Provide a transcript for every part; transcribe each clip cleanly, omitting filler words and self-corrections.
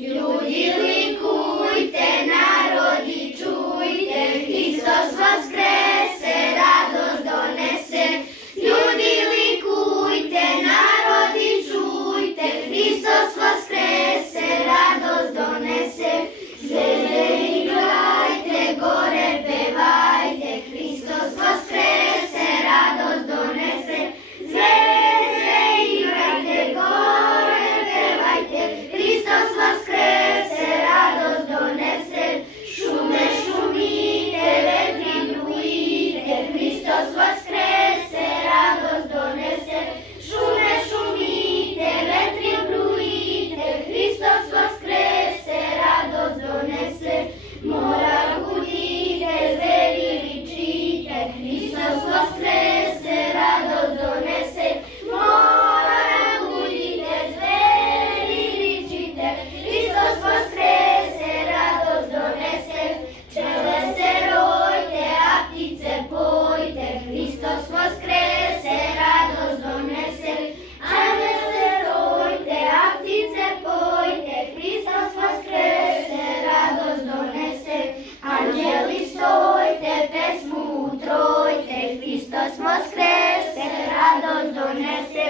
Ljudi likujte, narodi čujte, Hristos vaskrese, radost donese. Ljudi likujte, narodi čujte, Hristos vaskrese, radost donese. Zvezde igrajte, gore pevajte, Hristos vaskrese, radost donese. Zvezde igrajte, gore pevajte, Hristos vaskrese, radost donese. Šume šumite, vetri brujite, Hristos vaskrese, radost donese. Šume šumite, vetri brujite, Hristos vaskrese, radost donese. Mora budite, zveri ličite, Hristos vaskrese, radost donese. Mora budite, zveri ličite, Hristos vaskrese, radost donese. Pčele se rojte, a ptice pojte, Hristos vaskrese, radost donese. Pčele se rojte, a ptice pojte, Hristos vaskrese, radost donese. Anđeli stojte, pesmu utrojte, Hristos vaskrese, radost donese.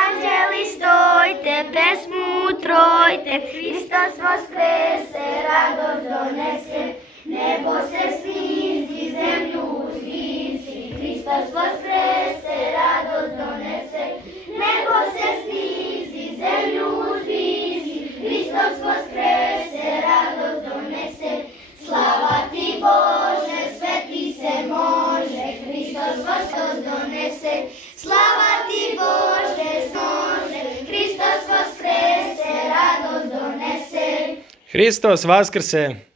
Anđeli stojte, pesmu utrojte, Hristos vaskrese, radost donese. Nebo se snizi, zemlju uzvisi, Hristos vaskrese, radost donese. Nebo se snizi, zemlju uzvisi, Hristos vaskrese, radost donese. Slava ti Bože, sveti se može, Hristos vaskrese donese. Slava ti Bože, može, Hristos vaskrese, radost donese. Hristos vaskrse!